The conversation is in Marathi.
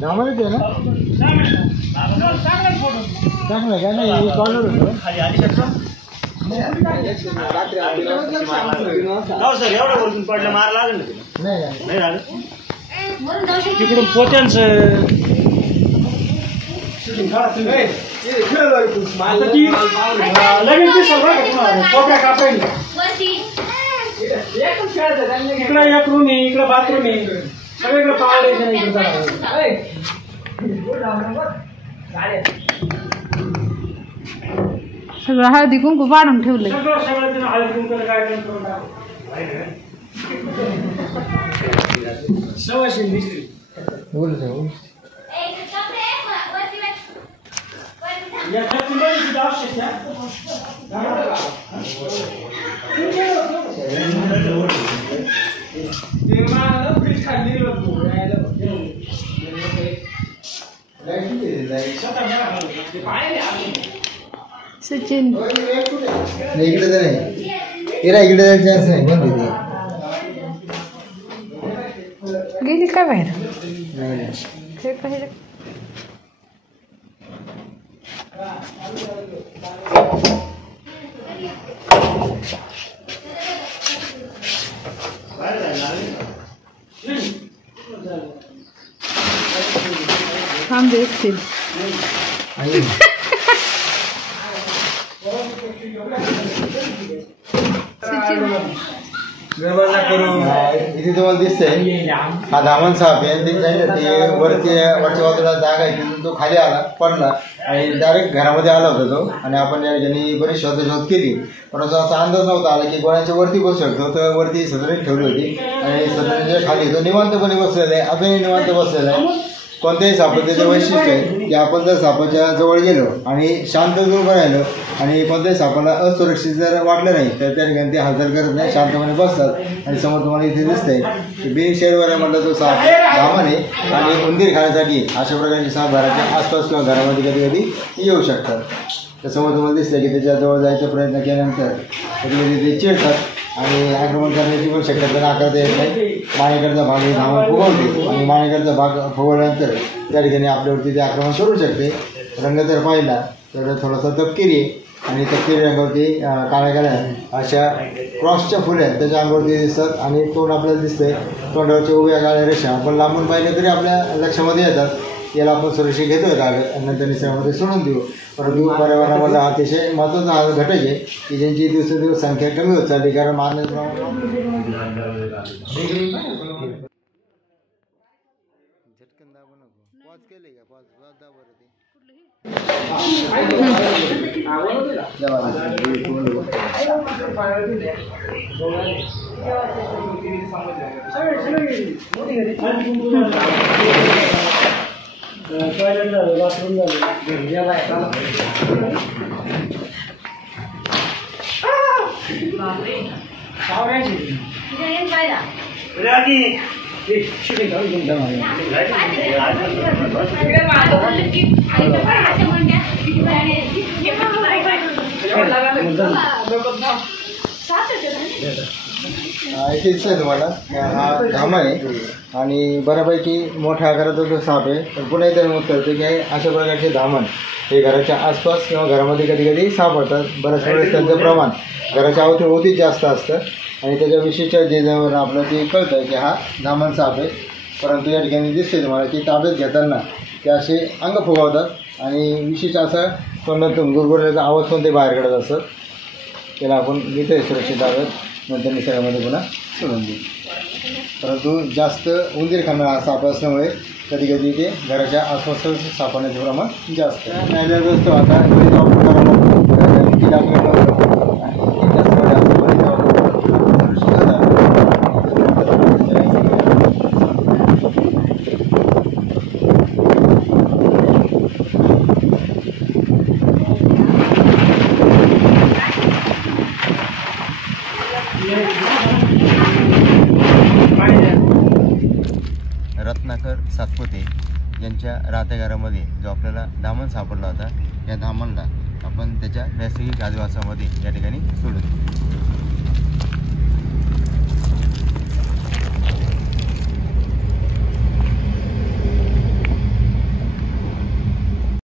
धामणच आहे ना? चांगलं काय नाही कॉलर होतं खाली आली शकतो सर एवढं वरतून पडलं मार लागेल ना तुला नाही झालं तिकडून पोत्यांचं इकडं एक रूम आहे इकडं बाथरूम आहे सगळीकडे पावडे सगळं हळदी कुंकू पाडून ठेवलंय सगळं हळदी कुंकू कार्यक्रम करून सवाशे दिसली बोल या खर्च आवश्यक सचिन इकडे तर नाही इकडे चान्स नाही बंद गेली काय बाहेर नाही हे पाहिजे थांबे असतील इथे तुम्हाला दिसतंय हा धामण साप आहे ते वरच्या बाजूला जागा आहे तिथून तो खाली आला पडला आणि डायरेक्ट घरामध्ये आला होता तो आणि आपण या ठिकाणी बरीच शोध केली परंतु असा अंदाज नव्हता आला की गोळ्यांच्या वरती बसू शकतो तर वरती सदरीत ठेवली होती आणि सदरीच्या खाली तो निवांतपणे बसलेला आहे अजूनही निवांत बसलेला आहे कोणत्याही सापाचं वैशिष्ट्य आहे की आपण जर सापाच्या जवळ गेलो आणि शांत उभं राहिलो आणि कोणत्याही सापाला असुरक्षित जर वाटलं नाही तर त्या ठिकाणी ते हालचाल करत नाही शांतपणे बसतात आणि समोर तुम्हाला इथे दिसतंय की बिन शेरवाऱ्या म्हटलं तो साप धामण आहे आणि उंदीर खाण्यासाठी अशा प्रकारचे साप घराच्या आसपास किंवा घरामध्ये कधी कधी येऊ शकतात त्यासमोर तुम्हाला दिसलं की त्याच्याजवळ जायचा प्रयत्न केल्यानंतर कधी कधी ते चिडतात आणि आक्रमण करण्याची पण शक्यता नाकारता येत नाही मानेकडचा भाग हे धामण फुगवते आणि मानेकडचा भाग फुगवल्यानंतर त्या ठिकाणी आपल्यावरती ते आक्रमण करू शकते रंग जर पाहिला तर थोडासा तपकिरी आणि तपकिरी रंगावरती काळ्या काळ्या अशा क्रॉसच्या फुल्या त्याच्या अंगावरती दिसतात आणि तोंड आपल्याला दिसतंय तोंडावरच्या उभ्या काळ्या रेषा आपण लांबून पाहिलं तरी आपल्या लक्षामध्ये येतात याला आपण सुरक्षित घेतोय कागद आणि नंतर निसर्गामध्ये सोडून देऊ परंतु पर्यावरणामधला अतिशय महत्त्वाचा हा घटक आहे की ज्यांची दिवसेंदिवस संख्या कमी होत चालली कारण टॉयलेट झालं बाथरूम झालं इथे दिसतंय तुम्हाला हा धामण आहे आणि बऱ्यापैकी मोठ्या आकाराचा जो साप आहे तर पुन्हा इथे नमूद करतो की अशा प्रकारचे धामण हे घराच्या आसपास किंवा घरामध्ये कधी कधी सापडतात बऱ्याच वेळेस त्यांचं प्रमाण घराच्या अवतीभोवतीच जास्त असतं आणि त्याच्या विशिष्ट जेजावर आपलं ते कळतं की हा धामण साप आहे परंतु या ठिकाणी दिसते तुम्हाला की ताब्यात घेताना ते असे अंग फुगवतात आणि विशेष असा तोंडातून गुरगुरण्याचा आवाज पण ते बाहेर काढत असतात त्याला आपण घेतोय सुरक्षित ताब्यात नंतर निसर्गामध्ये पुन्हा सोडून देऊ परंतु जास्त उंदीर खाणारा साप असल्यामुळे कधी कधी ते घराच्या आसपास सापडण्याचं प्रमाण जास्त आहे असतो आता रत्नाकर सातपुते यांच्या राहत्या घरामध्ये जो आपल्याला धामण सापडला होता या धामणला आपण त्याच्या नैसर्गिक आदिवासामध्ये या ठिकाणी सोडू